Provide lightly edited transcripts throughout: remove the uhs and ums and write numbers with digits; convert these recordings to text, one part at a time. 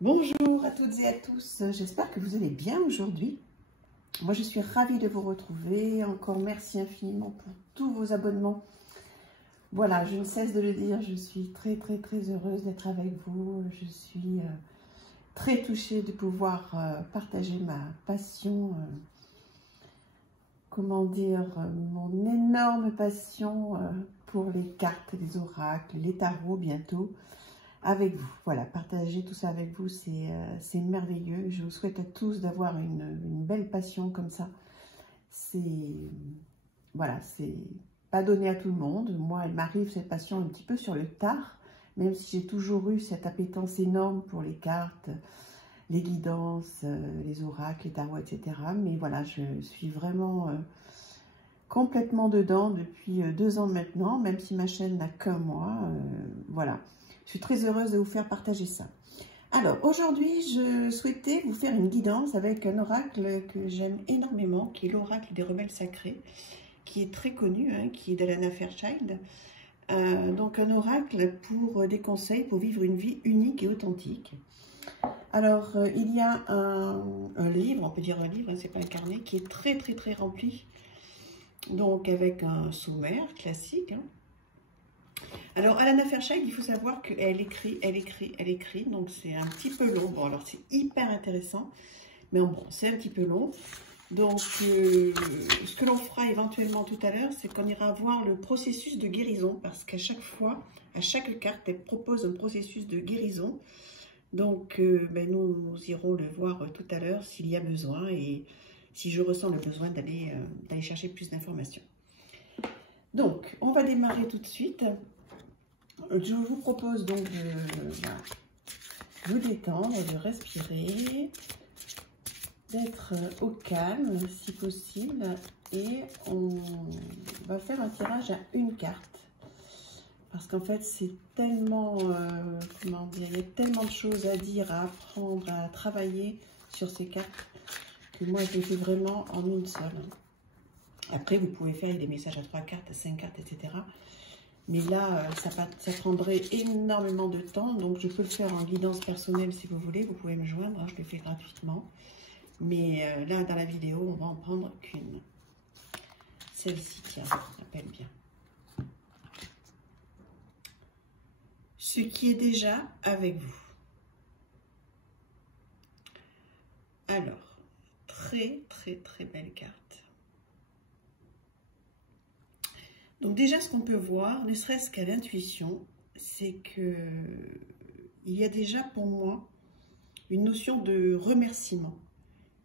Bonjour à toutes et à tous, j'espère que vous allez bien aujourd'hui. Moi je suis ravie de vous retrouver, encore merci infiniment pour tous vos abonnements. Voilà, je ne cesse de le dire, je suis très heureuse d'être avec vous. Je suis très touchée de pouvoir partager ma passion, comment dire, mon énorme passion pour les cartes, les oracles, les tarots bientôt. Avec vous, voilà, partager tout ça avec vous, c'est merveilleux. Je vous souhaite à tous d'avoir une belle passion comme ça. Voilà, c'est pas donné à tout le monde. Moi, elle m'arrive cette passion un petit peu sur le tard, même si j'ai toujours eu cette appétence énorme pour les cartes, les guidances, les oracles, les tarots, etc. Mais voilà, je suis vraiment complètement dedans depuis 2 ans maintenant, même si ma chaîne n'a qu'un mois. Voilà. Je suis très heureuse de vous faire partager ça. Alors, aujourd'hui, je souhaitais vous faire une guidance avec un oracle que j'aime énormément, qui est l'oracle des rebelles sacrés, qui est très connu, hein, qui est d'Alanna Fairchild. Donc, un oracle pour des conseils pour vivre une vie unique et authentique. Alors, il y a un livre, on peut dire un livre, hein, c'est pas un carnet, qui est très rempli. Donc, avec un sommaire classique, hein. Alors, Alanna Fairchild, il faut savoir qu'elle écrit, donc c'est un petit peu long. Bon, alors c'est hyper intéressant, mais bon, c'est un petit peu long. Donc, ce que l'on fera éventuellement tout à l'heure, c'est qu'on ira voir le processus de guérison, parce qu'à chaque fois, à chaque carte, elle propose un processus de guérison. Donc, nous irons le voir tout à l'heure s'il y a besoin, et si je ressens le besoin d'aller chercher plus d'informations. Donc, on va démarrer tout de suite. Je vous propose donc de vous détendre, de respirer, d'être au calme si possible, et on va faire un tirage à une carte. Parce qu'en fait, c'est tellement, comment dire, il y a tellement de choses à dire, à apprendre, à travailler sur ces cartes, que moi, je le fais vraiment en une seule. Après, vous pouvez faire des messages à 3 cartes, à 5 cartes, etc. Mais là, ça prendrait énormément de temps, donc je peux le faire en guidance personnelle si vous voulez. Vous pouvez me joindre, hein, je le fais gratuitement. Mais là, dans la vidéo, on va en prendre qu'une. Celle-ci, tiens, appelle bien. Ce qui est déjà avec vous. Alors, très belle carte. Donc déjà, ce qu'on peut voir, ne serait-ce qu'à l'intuition, c'est que il y a déjà pour moi une notion de remerciement.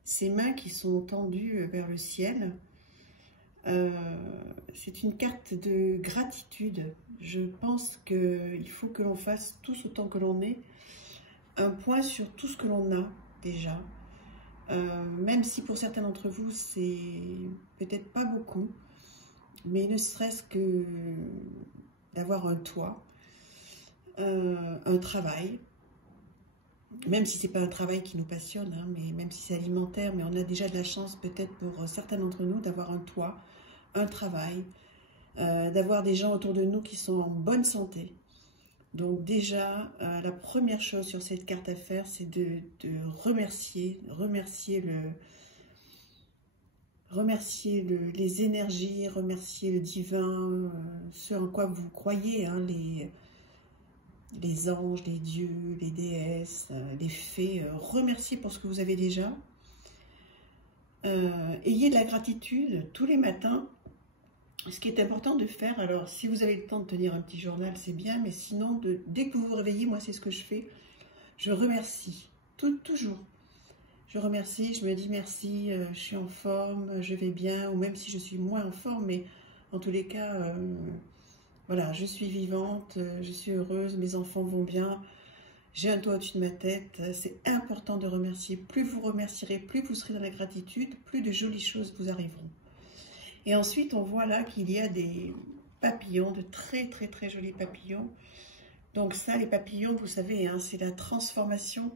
Ces mains qui sont tendues vers le ciel, c'est une carte de gratitude. Je pense qu'il faut que l'on fasse tous autant que l'on est un point sur tout ce que l'on a déjà. Même si pour certains d'entre vous, c'est peut-être pas beaucoup, mais ne serait-ce que d'avoir un toit, un travail, même si ce n'est pas un travail qui nous passionne, hein, mais même si c'est alimentaire, mais on a déjà de la chance peut-être pour certains d'entre nous d'avoir un toit, un travail, d'avoir des gens autour de nous qui sont en bonne santé. Donc déjà, la première chose sur cette carte à faire, c'est de remercier les énergies, remercier le divin, ce en quoi vous croyez, hein, les anges, les dieux, les déesses, les fées. Remerciez pour ce que vous avez déjà. Ayez de la gratitude tous les matins. Ce qui est important de faire, alors si vous avez le temps de tenir un petit journal, c'est bien, mais sinon, dès que vous vous réveillez, moi c'est ce que je fais, je remercie, toujours. Je remercie, je me dis merci, je suis en forme, je vais bien, ou même si je suis moins en forme, mais en tous les cas, voilà, je suis vivante, je suis heureuse, mes enfants vont bien, j'ai un toit au-dessus de ma tête. C'est important de remercier. Plus vous remercierez, plus vous serez dans la gratitude, plus de jolies choses vous arriveront. Et ensuite, on voit là qu'il y a des papillons, de très jolis papillons. Donc ça, les papillons, vous savez, hein, c'est la transformation.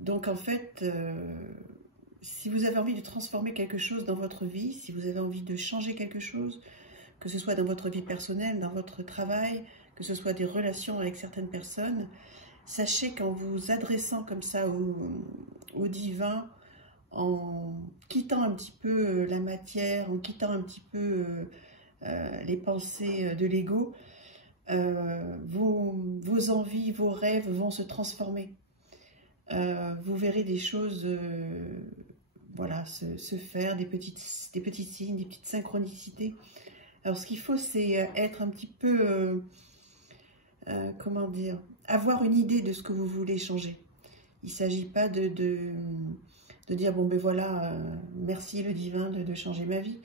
Donc en fait, si vous avez envie de transformer quelque chose dans votre vie, si vous avez envie de changer quelque chose, que ce soit dans votre vie personnelle, dans votre travail, que ce soit des relations avec certaines personnes, Sachez qu'en vous adressant comme ça au divin, en quittant un petit peu la matière, en quittant un petit peu les pensées de l'ego, vos envies, vos rêves vont se transformer. Vous verrez des choses voilà, se faire, des petits signes, des petites synchronicités. Alors ce qu'il faut, c'est être un petit peu, comment dire, avoir une idée de ce que vous voulez changer. Il ne s'agit pas de dire, bon ben voilà, merci le divin de changer ma vie.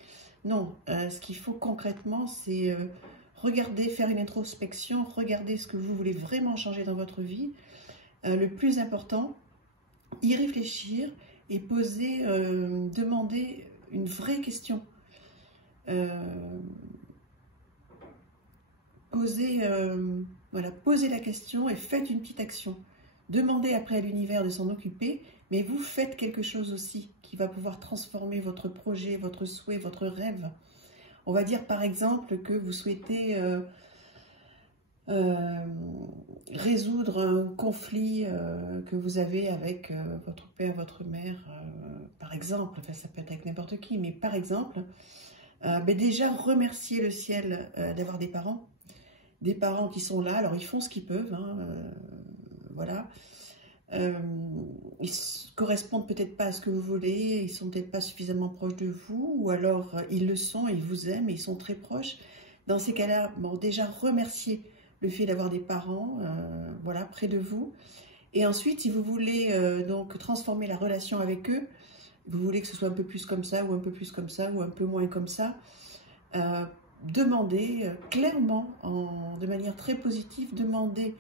Non, ce qu'il faut concrètement, c'est regarder, faire une introspection, regarder ce que vous voulez vraiment changer dans votre vie. Le plus important, y réfléchir et poser, demander une vraie question. Posez la question et faites une petite action. Demandez après à l'univers de s'en occuper, mais vous faites quelque chose aussi qui va pouvoir transformer votre projet, votre souhait, votre rêve. On va dire par exemple que vous souhaitez résoudre un conflit que vous avez avec votre père, votre mère, par exemple. Enfin, ça peut être avec n'importe qui, mais par exemple, déjà remercier le ciel d'avoir des parents qui sont là. Alors ils font ce qu'ils peuvent, hein, voilà. Ils correspondent peut-être pas à ce que vous voulez, ils sont peut-être pas suffisamment proches de vous, ou alors ils le sont, ils vous aiment, et ils sont très proches. Dans ces cas-là, bon, déjà remercier le fait d'avoir des parents, voilà, près de vous. Et ensuite, si vous voulez donc transformer la relation avec eux, vous voulez que ce soit un peu plus comme ça, ou un peu plus comme ça, ou un peu moins comme ça, demandez clairement, de manière très positive, demandez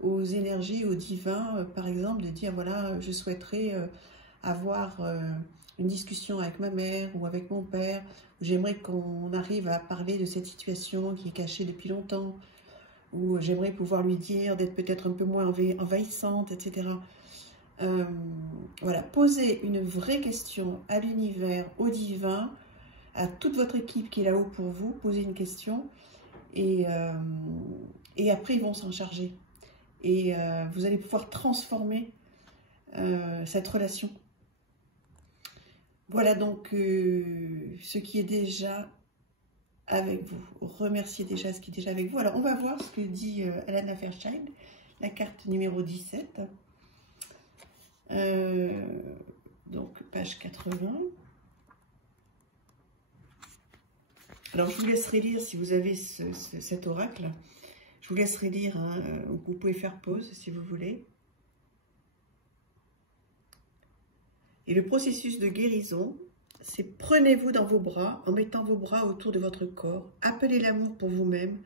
aux énergies, aux divins, par exemple, de dire, voilà, je souhaiterais avoir une discussion avec ma mère ou avec mon père, j'aimerais qu'on arrive à parler de cette situation qui est cachée depuis longtemps, ou j'aimerais pouvoir lui dire d'être peut-être un peu moins envahissante, etc. Voilà, posez une vraie question à l'univers, au divin, à toute votre équipe qui est là-haut pour vous, posez une question, et après ils vont s'en charger. Et vous allez pouvoir transformer cette relation. Voilà donc ce qui est déjà avec vous. Remerciez déjà ce qui est déjà avec vous. Alors on va voir ce que dit Alana Fairchild, la carte numéro 17. Donc page 80. Alors je vous laisserai lire si vous avez cet oracle. Je vous laisserai lire, hein, vous pouvez faire pause si vous voulez. Et le processus de guérison, c'est prenez-vous dans vos bras en mettant vos bras autour de votre corps. Appelez l'amour pour vous-même.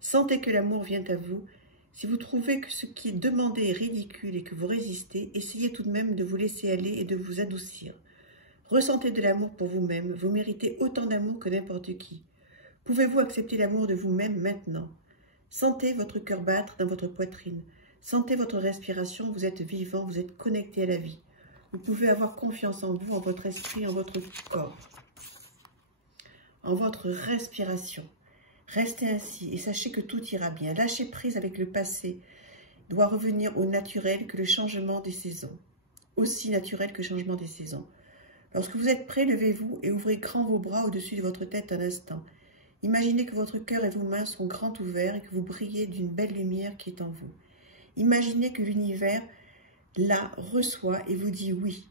Sentez que l'amour vient à vous. Si vous trouvez que ce qui est demandé est ridicule et que vous résistez, essayez tout de même de vous laisser aller et de vous adoucir. Ressentez de l'amour pour vous-même. Vous méritez autant d'amour que n'importe qui. Pouvez-vous accepter l'amour de vous-même maintenant? Sentez votre cœur battre dans votre poitrine. Sentez votre respiration, vous êtes vivant, vous êtes connecté à la vie. Vous pouvez avoir confiance en vous, en votre esprit, en votre corps, en votre respiration. Restez ainsi et sachez que tout ira bien. Lâchez prise avec le passé doit revenir au naturel que le changement des saisons. Aussi naturel que le changement des saisons. Lorsque vous êtes prêt, levez-vous et ouvrez grand vos bras au-dessus de votre tête un instant. Imaginez que votre cœur et vos mains sont grands ouverts et que vous brillez d'une belle lumière qui est en vous. Imaginez que l'univers, là, reçoit et vous dit oui.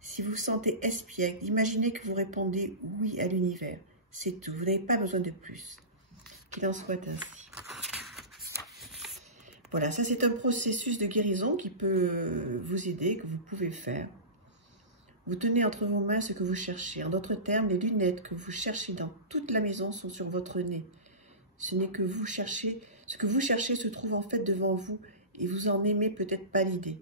Si vous vous sentez espiègle, imaginez que vous répondez oui à l'univers. C'est tout, vous n'avez pas besoin de plus. Qu'il en soit ainsi. Voilà, ça c'est un processus de guérison qui peut vous aider, que vous pouvez faire. Vous tenez entre vos mains ce que vous cherchez. En d'autres termes, les lunettes que vous cherchez dans toute la maison sont sur votre nez. Ce n'est que vous cherchez, ce que vous cherchez se trouve en fait devant vous et vous en aimez peut-être pas l'idée.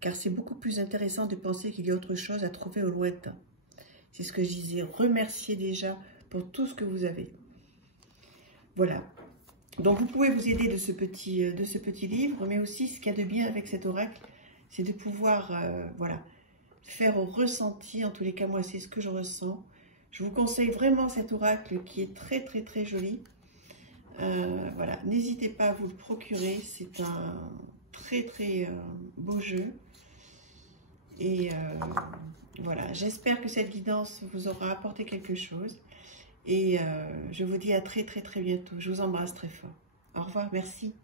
Car c'est beaucoup plus intéressant de penser qu'il y a autre chose à trouver au lointain. C'est ce que je disais, remerciez déjà pour tout ce que vous avez. Voilà. Donc vous pouvez vous aider de ce petit livre, mais aussi ce qu'il y a de bien avec cet oracle, c'est de pouvoir, voilà, faire au ressenti. En tous les cas, moi, c'est ce que je ressens. Je vous conseille vraiment cet oracle qui est très, très, très joli. Voilà, n'hésitez pas à vous le procurer. très très beau jeu. Et voilà, j'espère que cette guidance vous aura apporté quelque chose. Et je vous dis à très très très bientôt. Je vous embrasse très fort. Au revoir, merci.